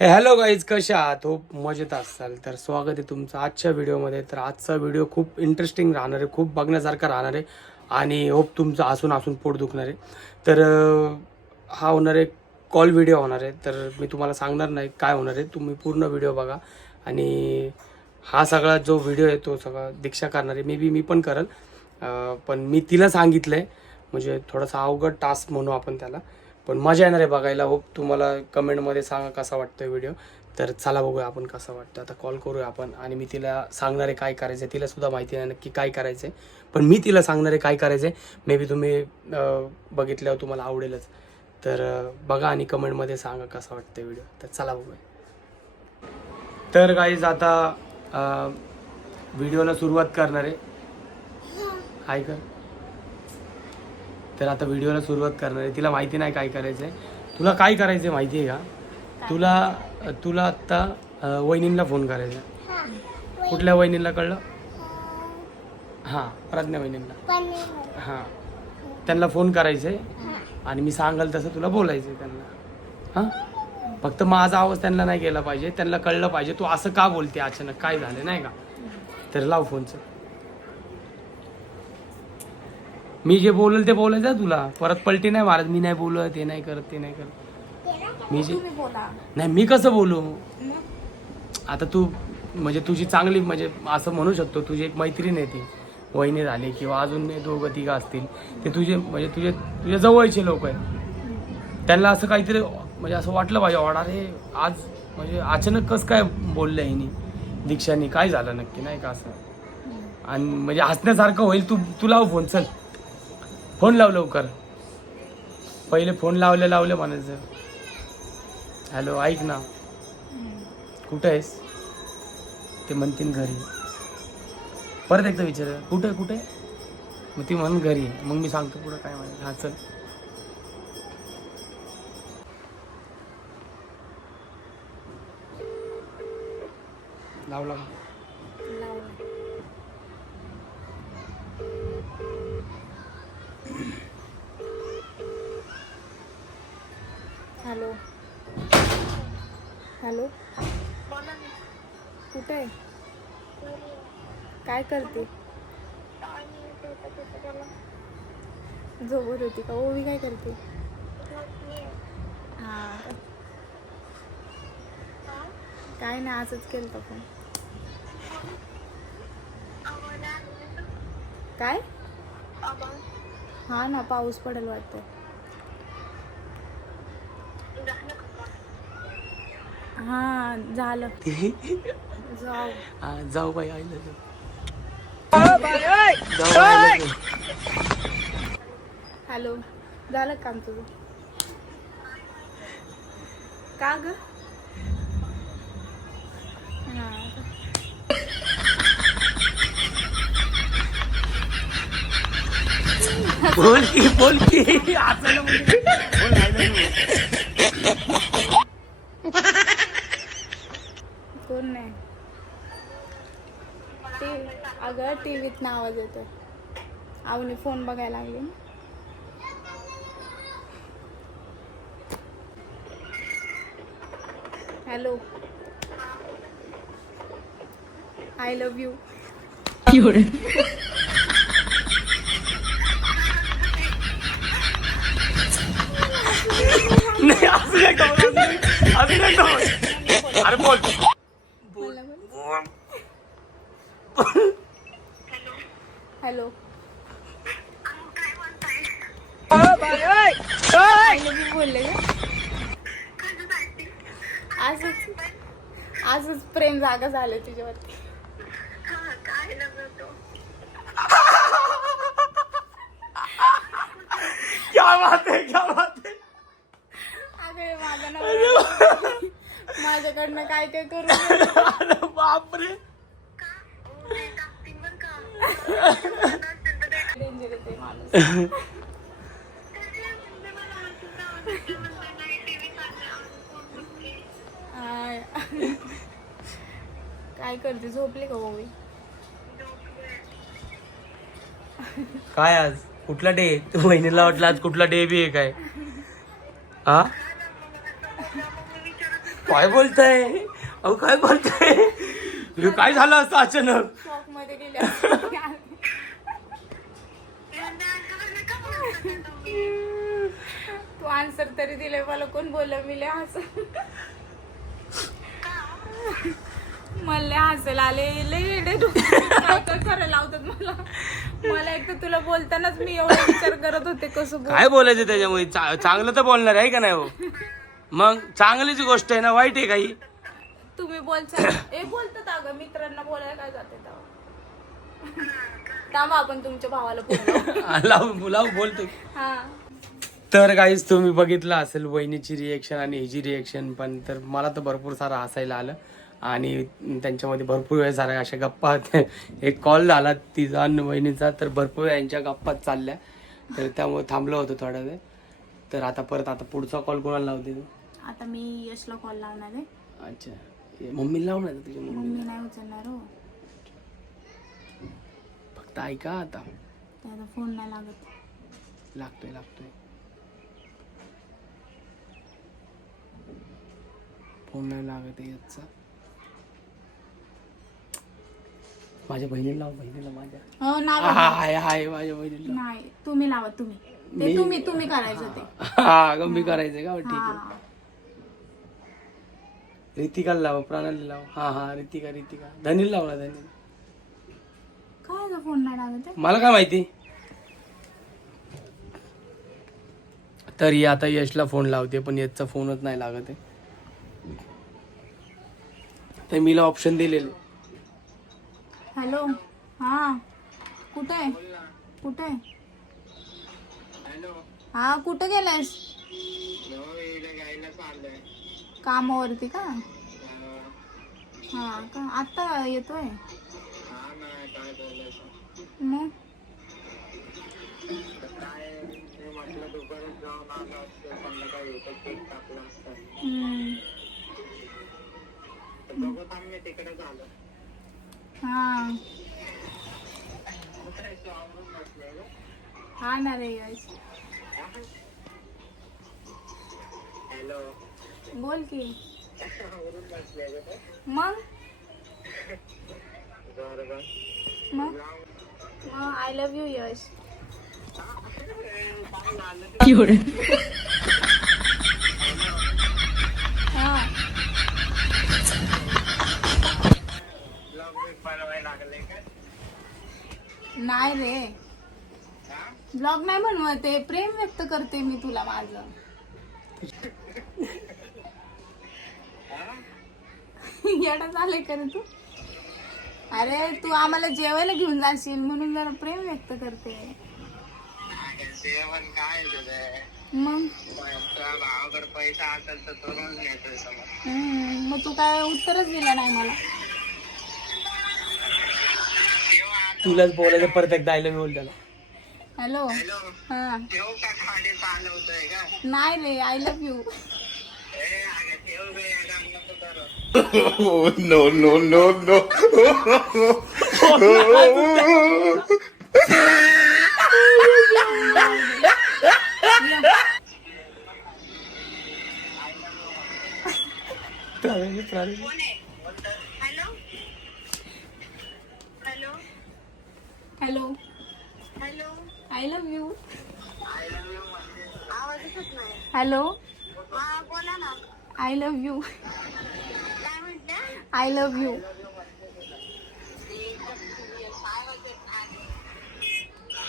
हे hello guys कशा आहात? हो मजेत असाल. तर स्वागत आहे तुमचं आजच्या व्हिडिओमध्ये. तर आजचा व्हिडिओ खूप इंटरेस्टिंग राहणार आहे खूप बघण्यासारखा राहणार आहे आणि होप तुमचं हसून हसून पोट दुखणार आहे. तर हा होणार आहे कॉल व्हिडिओ होणार आहे. तर मी तुम्हाला सांगणार नाही काय होणार आहे. तुम्ही पूर्ण व्हिडिओ बघा आणि हा सगळा जो व्हिडिओ आहे तो सगळा दीक्षा करणार आहे. मे बी मी पण करल. पण मी तिला सांगितलं आहे म्हणजे थोडासा अवघड टास्क म्हणू आपण त्याला. पण मजा येणार आहे बघायला. होप तुम्हाला कमेंटमध्ये सांगा कसा वाटतोय व्हिडिओ तर चला बघूया आपण कसं वाटतं आता कॉल करूया आपण. आणि मी तिला सांगणार आहे काय करायचं आहे तिला सुद्धा माहिती नाही नक्की काय करायचं आहे पण मी तिला सांगणार आहे काय करायचं आहे मे बी तुम्ही बघितल्यावर तुम्हाला आवडेलच. तर बघा आणि कमेंटमध्ये सांगा कसा वाटतं व्हिडिओ तर चला बघूया. तर गाईज आता व्हिडिओला सुरुवात करणार आहे. हाय कर तर आता व्हिडिओला सुरुवात करणार आहे. तिला माहिती नाही काय करायचं आहे. तुला काय करायचं आहे माहिती आहे का? तुला तुला आत्ता वहिनींना फोन करायचा. कुठल्या वहिनींना कळलं? हां प्रज्ञा वहिनींना. हां. त्यांना फोन करायचं आहे आणि मी सांगाल तसं तुला बोलायचं आहे त्यांना. हां? फक्त माझा आवाज त्यांना नाही गेला पाहिजे. त्यांना कळलं पाहिजे. तू असं का बोलते अचानक? काय झालं? नाही का? तर लाव फोनचं मी जे बोलल ते बोलायचं तुला. परत पलटी नाही मारत. मी नाही बोलत ते नाही करत ते नाही करत. मी जे नाही मी कसं बोलू? आता तू म्हणजे तुझी चांगली म्हणजे असं म्हणू शकतो तुझी एक मैत्रीण आहे ती. वहिनी झाली किंवा अजून दोघं तिघं असतील. ते तुझे म्हणजे तुझे तुझ्या जवळचे लोक आहेत. त्यांना असं काहीतरी म्हणजे असं वाटलं पाहिजे ऑर्डर रे आज म्हणजे अचानक कसं काय बोललं हिनी? दीक्षानी काय झालं नक्की? नाही का असं? आणि म्हणजे हसण्यासारखं होईल तू तुला फोन चल. फोन लाव लवकर. पहिले फोन लावले लावले म्हणायचं. हॅलो ऐक ना. कुठं आहेस? ते म्हणतील घरी. परत एकदा विचार. कुठे कुठे? मग ती म्हण घरी. मग मी सांगतो पुढं काय म्हणे हा चल. लावला का? हॅलो. हॅलो. कुठे आहे? काय करते? झोपत होती का? ओवी काय करते? हा. काय नाही असंच केलं तर फोन काय? हा ना पाऊस पडेल वाटतं. हा झालं. जाऊ. हा, जाऊ बाई आईला जाऊ. जाऊ आईला जाऊ. हॅलो झालं काम तुझं? का ग? हा का? बोल की बोल की. हसायला. बोल, I love you. कोण नाही टी अगं टी व्हीत आवाज येतो आवनी फोन बघायला लागली. ना. हॅलो आय लव्ह यू नाही असं नाही. अरे बोल मला बोल. हॅलो आय लव्ह यू बोलले का असंच असंच प्रेम जागा झालं तुझ्यावरती क्या बात आहे क्या बात आहे. हे माझा नवरा माझ्याकडनं काय काय करू अरे बापरे. डेंजर येते माणूस. काय करते? झोपली का भाऊ काय आज? कुठला डे बहिणीला वाटलं आज कुठला डे बी आहे काय? हा? काय बोलताय? अहो काय बोलताय? हे काय झालं असतं अचानक? शॉकमध्ये. तू आन्सर तरी दिले मला कोण बोललं? मी हस मला लय हसायला आले लय येडे काय करायला लावतात मला. मला एक तर तुला बोलतानाच मी एवढा विचार करत होते कसं बोल काय बोलायचं त्याच्यामध्ये चा- चांगलं तर बोलणार आहे का नाही हो? मग चांगलीच गोष्ट आहे ना वाईट आहे काही? तुम्ही बोलता ए बोलतात अगं मित्रांना बोलायला काय जाते तेव्हा? थांबा आपण तुमच्या भावाला बोललो लाव लाव बोलतो हा. तर काहीच तुम्ही बघितलं असेल वहिनीची रिएक्शन आणि हिची रिएक्शन पण तर मला तर भरपूर सारं हसायला आलं. आणि त्यांच्यामध्ये भरपूर वेळ साऱ्या अशा गप्पा. एक कॉल झाला तिचा आणि वहिनीचा तर भरपूर वेळ यांच्या गप्पा चालल्या. तर त्यामुळे थांबलो होतो थोडा वेळ. तर आता परत आता पुढचा कॉल कोणाला लावते तू आता मी यशला कॉल लावणार आहे. अच्छा. हे मम्मीला लाव ना तुझ्या मम्मी मम्मी नाही उचलणार हो. फक्त ऐका आता. त्याचा फोन नाही लागत. लागतोय लागतोय. फोन नाही लागत याचा. माझ्या बहिणीला लाव बहिणीला माझ्या. हो हाय हाय माझ्या बहिणीला. नाही तुम्ही लावा तुम्ही. ते तुम्ही तुम्ही करायचं ते. हा गं मी करायचंय का? ठीक आहे. हा. रितिकाला लाव प्राणाला लाव. हा हा रितिका रितिका. धनीला लाव ना धनीला. काय फोन नाही लागत आहे? मला काय माहिती? तर आता यशला फोन लावते पण यशचा फोनच नाही लागत आहे. तर मीला ऑप्शन दिलेले. हॅलो. हा. कुठे? आहे कुठे? आहे हा कुठं गेलायस? कामावरती का? हा. का? आता येतोय मग? हम्म. हा. हा ना रे यश बोल की. मग? मग? आय लव्ह यू यश हा नाही रे. ब्लॉग नाही बनवते. प्रेम व्यक्त करते मी तुला माझं. येडा झालंय का रे तू? अरे तू आम्हाला जेवायला घेऊन जाशील म्हणून जरा प्रेम व्यक्त करते. जेवण काय तुझं मग? भावाकडे पैसा असेल तर नेतोय समोर हम्म, मग तू काय उत्तरच दिलं नाही मला. तुलाच बोलायचं परत एकदा आयला मी बोल त्याला हॅलो? हॅलो. हा. नाही रे आय लव्ह यू गे अगं नको करू. प्राणी प्राणी hello hello hello. Hello. I love you आवाज येत नाही. हॅलो. हा बोला ना. आय लव्ह यू काय म्हणते I love you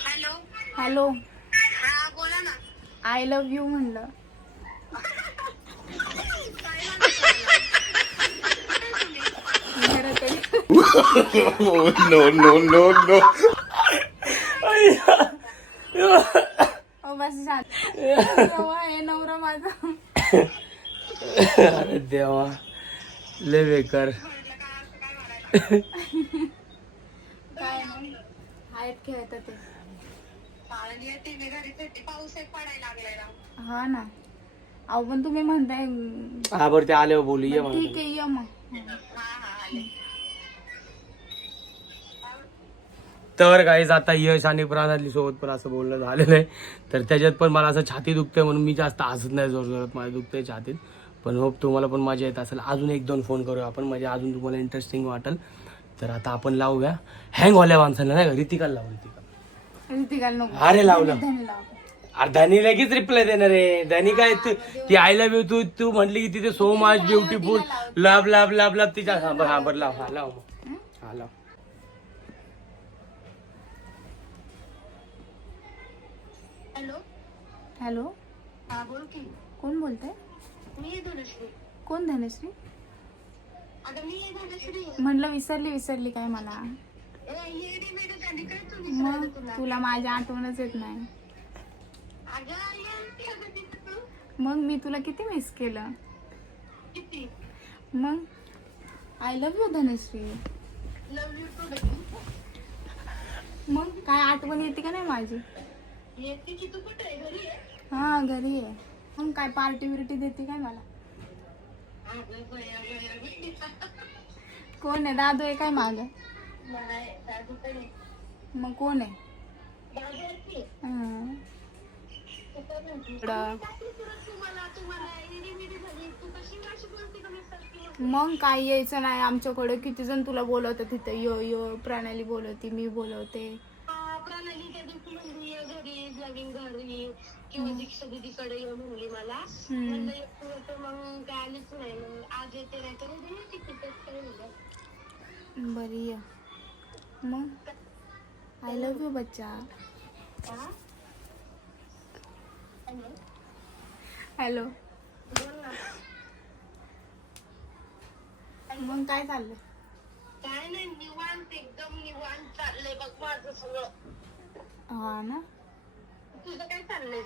hello. Hello. हा बोला ना. आय लव्ह यू म्हणलं. घरात आहे. ओ बस झालं नवरा आहे नवरा माझा अरे देवा लय बेकार. काय नाही आहेत ते हा ना. अहो पण तुम्ही म्हणताय हा बरं ते आल्यावर बोलू ये ठीक आहे ये मग हा हा आले तर काहीच आता यश आणि प्राणाली सोबत पण असं बोलणं झालेलं आहे. तर त्याच्यात पण मला असं छाती दुखते म्हणून मी जास्त हसत नाही जोर जोरात. माझ्या दुखते छातीत. पण होप तुम्हाला पण मजा येत असेल. अजून एक दोन फोन करूया आपण. म्हणजे अजून तुम्हाला इंटरेस्टिंग वाटेल. तर आता आपण लावूया. हँग वाल्या माणसाला नाही का? रितिकाला लावू रितिका. रितिकाला अरे लावलं अरे धनी लगेच रिप्लाय देणार आहे. धनी काय तू ती आय लव्ह यू तू तू म्हटली की तिथे so much beautiful love love. Love love तिच्या हा बरं हा बरं लाव हा लाव हा लाव. हॅलो. हा बोल की. कोण बोलतंय? मी आहे धनश्री. कोण धनश्री? अगं मी आहे धनश्री. म्हणलं विसरली विसरली काय मला? ए, येडी मेडी झाली काय तू मग विसरायला तुला. तुला माझ्या आठवणच येत नाही. अगं येडी अगं तिथं तू. मग मी तुला किती मिस केलं? किती? मग I love you Dhanashree. You too मग काय आठवण येते का नाही माझी? येते की तू कुठे आहे? घरी आहे? हा घरी आहे. मग काय पार्टी बिर्टी देते काय मला? अगं बया बया बया. कोण आहे? दादू आहे काय माझं मला आहे, दादू पण आहे. मग कोण आहे? दादू आहे की? हं. तू काय म्हणते? इकडं. काय विसरत तुम्हाला तुम्हाला येडी मेडी झाली. तू कशी अशी बोलते का मी सारखी मग काय यायचं नाही. आमच्याकडे किती जण तुला बोलवतात तिथं. यो यो प्रणाली बोलवते मी बोलवते. प्रणाली त्या दिवशी म्हणली ये घरी नवीन घरी. किंवा दीक्षा दीदीकडे ये म्हणली मला. म्हणलं येतो येतो मग काय आलीच नाही. मग आज येते नाही तर उद्या येते तिथेच काय म्हणलं बरी आहे. मग? आय लव्ह यू बच्चा. हा? हॅलो. हॅलो. बोल ना. मग काय चाललंय? काय नाही निवांत एकदम निवांत चाललंय बघ माझं सगळं हा ना? तुझं काय चाललंय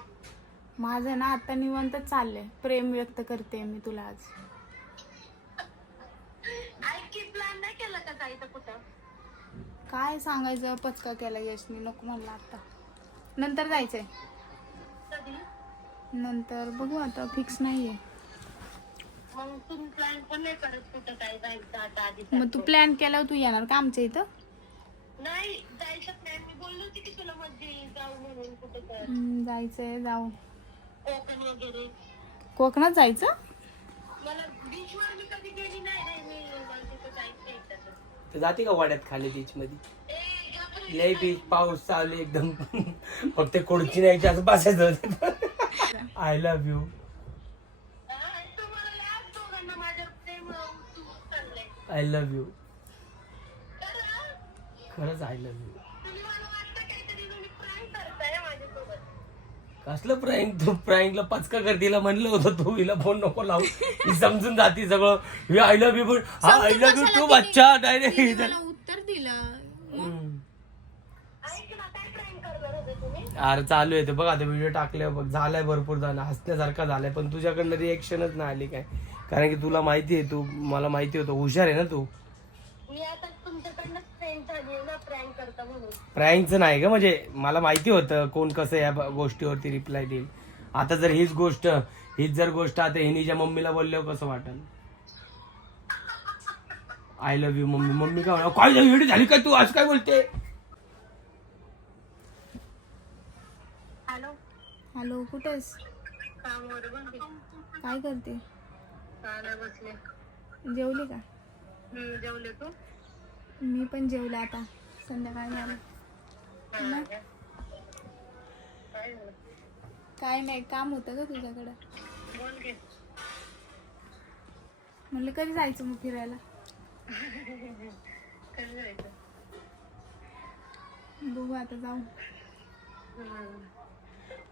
माझं ना आता निवांतच चाललंय. प्रेम व्यक्त करते मी तुला आज. की प्लॅन नाही केला का जायचं कुठं? काय सांगायचं? पचका केला यशनी. नको म्हणलं आता. नंतर जायचंय. कधी? नंतर बघू आता. फिक्स नाहीये. मग तुम्ही प्लॅन पण नाही करत कुठं काय जायचं आता आधी मग तू प्लॅन केल्यावर तू येणार का आमच्या इथं? नाही जायचं प्लॅन मी बोललो होती की तुला मध्ये जाऊ म्हणून कुठे तर. हम्म, जायचंय जाऊ. कोकण वगैरे. कोकणात जायचं? मला बीच वर मी कधी गेली नाही रे मी मला तिथं जायचं एकदा तर. तर जाते का वाड्यात खाली बीच मध्ये ए. लय बीच पाऊस चालू एकदम. फक्त कोडची नाही असं बसायचं I love you I love you खरं? खरंच आय लव्ह यू कसलं प्रँक तू प्रँकला पचका कर तिला म्हणलं होतं तू हिला फोन नको लावू. ही समजून जाती सगळं. आय लव्ह यू पण हा आय लव्ह यू तू बच्चा. डायरेक्ट उत्तर दिलं ऐक ना काय prank करणार होते तुम्ही अरे चालू आहे ते. बघ आता व्हिडिओ टाकले बघ झालाय भरपूर झाला हसण्यासारखा झालाय पण तुझ्याकडनं रिएक्शनच नाही आली काय. कारण की तुला माहिती आहे तू मला माहिती होतं. हुशार आहे ना तू? प्रँकचं नाही का म्हणजे मला माहिती होतं कोण कसं या गोष्टीवरती रिप्लाय देईल. आता जर हीच गोष्ट हीच जर गोष्ट आता हिनीच्या मम्मीला बोलल्यावर कसं वाटेल? I love you mummy. Mummy काय म्हणा काय झाली? एवढी झाली काय तू? असं काय बोलते? हॅलो कुठेस? कामावर काय करते? बसले जेवली का? जेवले तू मी पण जेवले आता संध्याकाळी काय झालं? काय नाही काम होतं का तुझ्याकडं. बोल घे म्हणलं कधी जायचं मग फिरायला? कधी जायचं बघू आता जाऊ.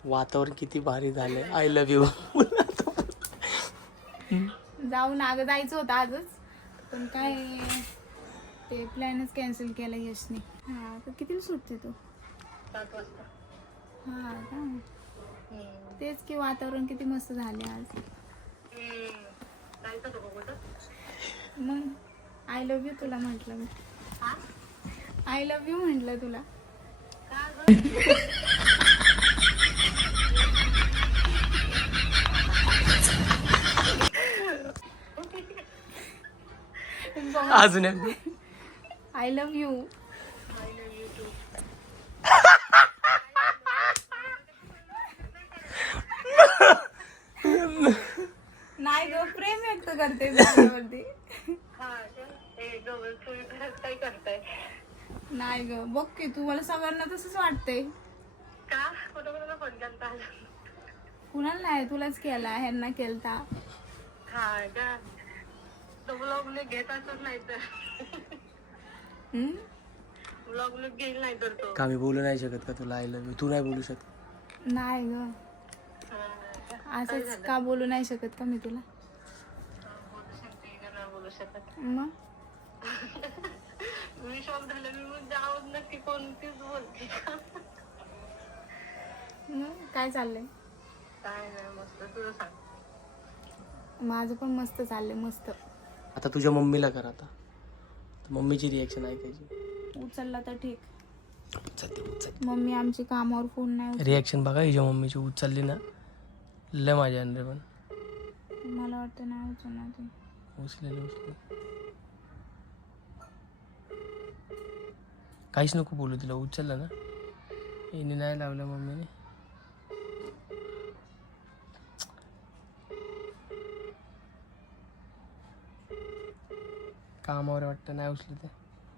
वातावरण किती भारी झालंय. आय लव्ह यू जाऊ ना अगं जायचं होतं आजच. पण काय ते प्लॅनच कॅन्सल केला यशने. हा तर कितीला सुटते तू? हा का. तेच की वातावरण किती मस्त झाले आज. मग आय लव्ह यू तुला म्हटलं मी. हा? आय लव्ह यू म्हटलं तुला. अजून एक I love you I love you. too. नाही ग प्रेम व्यक्त करते मी तुझ्यावरती. हा का? ए गौरव तुम्ही घरात काय करताय नाही ग बघ की तुम्हाला सगळ्यांना तसंच वाटते कोणाला फोन केलता कुणाला नाही तुलाच केला ह्यांना केलता. हा का तो ब्लॉग लुक घेत असत नाही तर हम्म? ब्लॉग लुक घेईल नाही तर तो. का मी बोलू नाही शकत का तुला? आय लव्ह यू तू नाही बोलू शकत. नाही ग. हा, असंच का बोलू नाही शकत का मी तुला? बोलू शकते का नाही बोलू शकत. मग? मी शॉक झाले मी म्हणजे नक्की कोणतीच बोलते का? मग? काय चाललंय? काय नाही मस्त. तुझं सांग. माझं पण मस्त चाललंय मस्त. आता तुझ्या मम्मीला कर आता. तर मम्मीची रिॲक्शन ऐकायची उचलला तर ठीक. उचलते मम्मी आमची कामावर फोन नाही. रिॲक्शन बघा हिच्या मम्मीची उचलली ना. लय माझ्या अंडे पण. मला वाटतं नाही उचलणार ते. उचलेलं उचले काहीच नको बोलू तिला उचललं ना. हिने नाही लावलं मम्मीने. कामावर वाटतं नाही उचलं ते.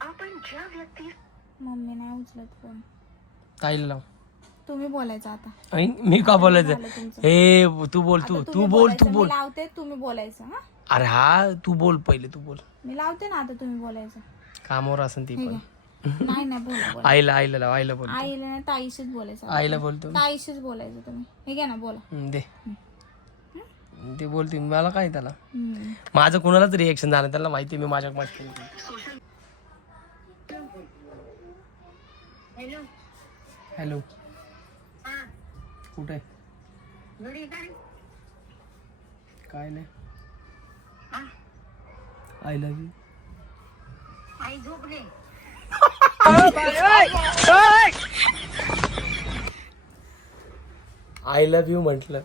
आपण ज्या व्यक्ती मम्मी नाही उचलत फोन ताईला लाव. तुम्ही बोलायचं आता. ऐन, मी का बोलायचं. हे तू बोल तू आता तू तुम्ही बोल बोलायचं, तू मी बोल. लावते तुम्ही बोलायचं हा? अरे हा तू बोल पहिले तू बोल. मी लावते ना आता तुम्ही बोलायचं. कामावर असेल ती पण. नाही नाही बोला बोला. आईला आईला लाव आईला बोल आईला नाही ताईशीच बोलायचं आईला बोलतो. ताईशीच बोलायचं तुम्ही. हे घ्या ना बोला. दे. ते बोलते मला काय त्याला. माझं कोणालाच रिएक्शन झालं त्याला माहिती आहे मी माझ्या हॅलो. हॅलो. हा. कुठे? काय नाही. आय लव्ह यू आई झोपले आय लव्ह यू म्हटलं.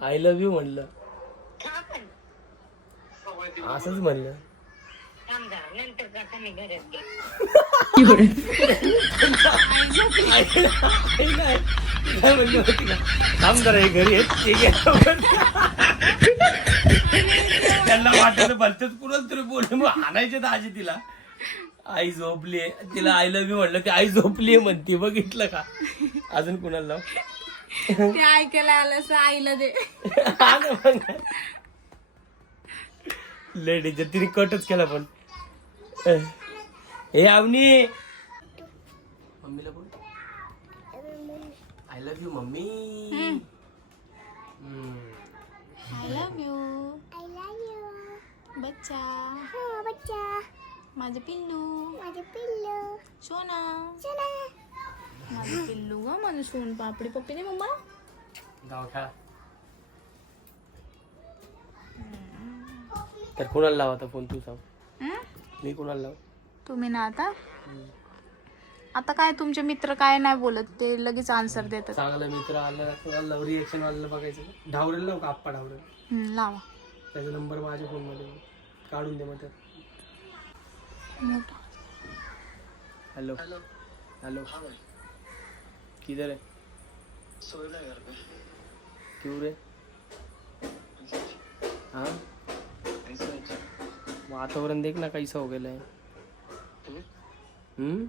आय लव्ह यू म्हणलं. असंच म्हणलं. थांब काय म्हणली होती का हे घरी आहेत. ते त्यांना वाटत भलतेच पुरत तरी बोल मग आणायचे तर आजी तिला. आई झोपली तिला आय लव्ह यू म्हणलं की आई झोपली म्हणते. बघितलं का? अजून कुणाला लाव? ते ऐकायला आलं असं आईला दे. हा ना मग. लय डेंजर तिने कटच केला पण. हे आवनी मम्मीला बोल. I love you mummy. Hmm. I love you I love you बच्चा बच्चा. माझं पिल्लू. माझं पिल्लू. सोना. माझं पिल्लू ग माझं सोन पापडी. पप्पी दे मम्मा खेळा तर कोणाला लावा आता फोन तू सांग. हं? मी कोणाला लाव? तुम्ही ना आता? आता काय तुमचे मित्र काय नाही बोलत ते लगेच आन्सर देतात. चांगला मित्र आला कोणाला रिएक्शन आलेलं बघायचं. ढावरेल लाव का आप्पा ढावरेल? हं, लावा. त्याचा नंबर माझ्या फोनमध्ये. काढून दे मोठा हेलो। हेलो। किधर है? क्यों रे? हाँ? वातावरण देख ना कैसा हो गया है हम्म?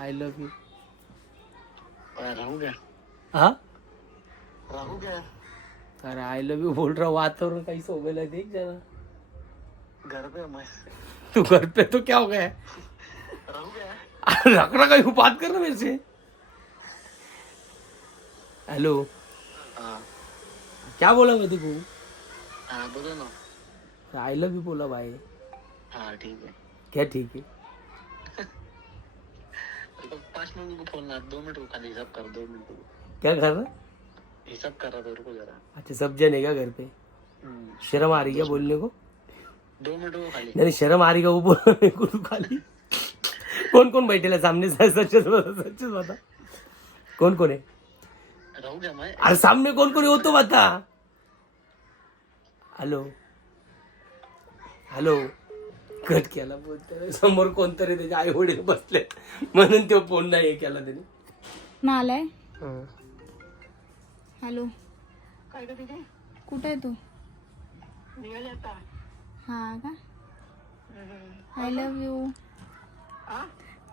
आई लव यू हाँ? अरे आई लव यू बोल रहा हूँ, वातावरण कैसा हो गया है देख जाना घर पे मैं। तू घर पे तो क्या हो गया है? रख रखा क्यों बात कर रहा मेरे से। हेलो। हाँ। क्या बोला मैं तेको हाँ बोलो ना। आई लव यू बोला भाई। हाँ ठीक है। क्या ठीक है? पाँच मिनट को फ़ोन दो मिनट को खाली हिसाब कर दो मिनट को। क्या कर रहा हिसाब कर रहा था रुको जरा। अच्छा सब जने क्या घर पे। हम्म, शर्म आ रही क्या बोलने को को? नहीं शर्म आ रही क्या वो बोलने को तू खाली कौन कौन बैठे सामने है राहू द्या मैं अरे सामने कोण कोण आहे? हो तो बता हॅलो. हॅलो. कट केला बोलतो समोर कोणतरी त्याचे आई वडील बसले म्हणून तो फोन नाही हे केला त्याने. ना आलाय? हं. हॅलो. काय कुठे आहे तू? निघाले आता. हा का? I love you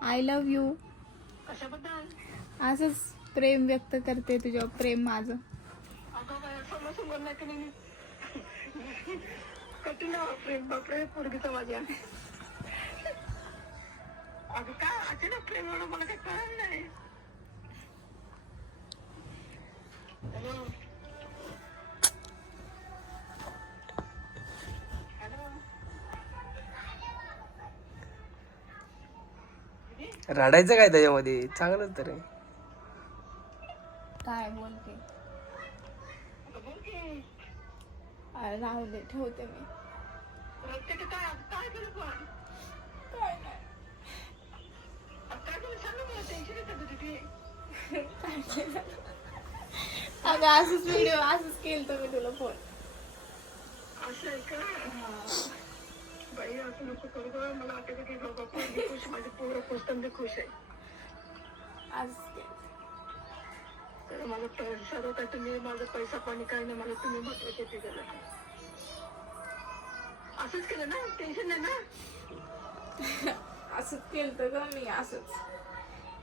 I love you असंच प्रेम व्यक्त करते तुझ्यावर प्रेम माझं. कठीण प्रेम बापरे पोरगीचा माझ्या अगं काय अचानक प्रेम एवढं मला काही कळलं नाही? रडायचं काय त्याच्यामध्ये? चांगलंच तर आहे. काय बोलते? अरे राहू दे ठेवते मी. काय नाही अगं काय केलं असंच व्हिडिओ असंच केलं मी तुला फोन असं नको करू गं मला वाटतं की बाबा पोरगी खुश माझी पोरं खुश तर खुश आहे. तर तुम्ही माझा पैसा पाणी काय नाही मला तुम्ही महत्त्वाचे ते झालं असंच केलं ना? टेन्शन नाही ना? असंच केलं ग मी असंच.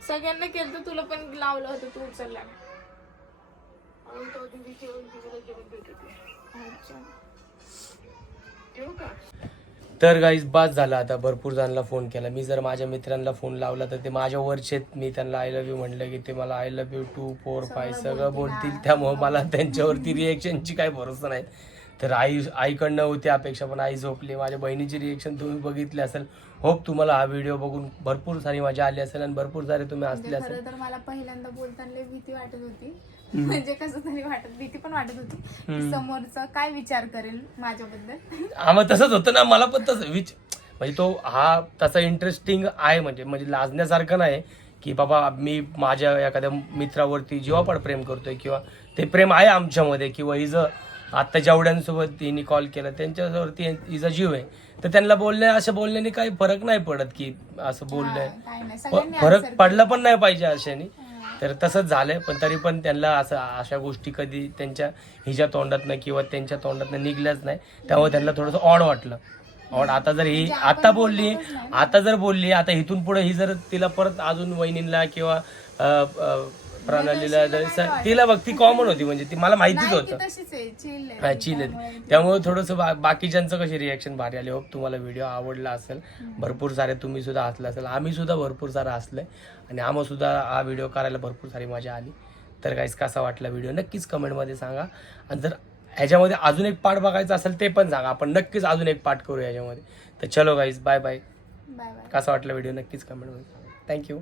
सगळ्यांना केलं तुला पण लावलं होतं तू उचलला. जेवण जेवण जेवू का? तर गाईज बास झाला आता. भरपूर जणांना फोन केला. मी जर माझ्या मित्रांना फोन लावला तर ते माझ्या वरचेत मी त्यांना आय लव्ह यू म्हटलं की ते मला I love you two four five सगळं बोलतील. त्यामुळे मला त्यांच्यावरती रिएक्शनची काय भरोसा नाही. तर आई आईकडनं होती अपेक्षा पण आई झोपली. माझ्या बहिणीची रिएक्शन तुम्ही बघितली असेल. होप तुम्हाला हा व्हिडिओ बघून भरपूर सारी मजा आली असेल आणि भरपूर सारे तुम्ही हसले म्हणजे असेल तर मला पहिल्यांदा बोलताना भीती वाटत होती. म्हणजे कसं तरी वाटत भीती पण वाटत होती की समोरचा काय विचार करेल माझ्याबद्दल. हा मग तसंच होतं ना मला पण तसं विच म्हणजे तो हा तसा इंटरेस्टिंग आहे म्हणजे म्हणजे लाजण्यासारखं नाही की बाबा मी माझ्या एखाद्या मित्रावरती जीवापाड प्रेम करतोय किंवा ते प्रेम आहे आमच्यामध्ये किंवा हिचं आत्ता जेवढ्यांसोबत तिने कॉल केला त्यांच्यावरती हिचा जीव आहे. तर त्यांना बोलण्या असं बोलण्याने काही फरक नाही पडत की असं सगळ्यांनी फरक पडला पण नाही पाहिजे अशाने. तर तसंच झालंय पण तरी पण त्यांना असं अशा गोष्टी कधी त्यांच्या हिच्या तोंडातनं किंवा त्यांच्या तोंडातनं निघल्याच नाही. त्यामुळे त्यांना थोडंसं ऑड वाटलं. ऑड आता जर ही म्हणजे आता बोलली आता जर बोलली आता इथून पुढे ही जर तिला परत अजून वहिनीला किंवा प्रणालीला जर स- तिला बघ ती कॉमन होती म्हणजे ती मला माहितीच होतं. तशीच आहे chill आहे. हा, चिल आहे. त्यामुळे थोडंसं बा- बाकीच्यांचं कशी रिॲक्शन भारी आली. होप तुम्हाला व्हिडिओ आवडला असेल. भरपूर सारे तुम्ही सुद्धा हसले असेल. आम्ही सुद्धा भरपूर सारं हसलंय. आणि आम्हाला सुद्धा हा व्हिडिओ करायला भरपूर सारी मजा आली. तर काहीच कसा वाटला व्हिडिओ नक्कीच कमेंटमध्ये सांगा. आणि जर ह्याच्यामध्ये अजून एक पार्ट बघायचा असेल ते पण सांगा. आपण नक्कीच अजून एक पार्ट करू ह्याच्यामध्ये. तर चलो guys bye bye bye bye कसा वाटला व्हिडिओ नक्कीच कमेंटमध्ये सांगा. थँक्यू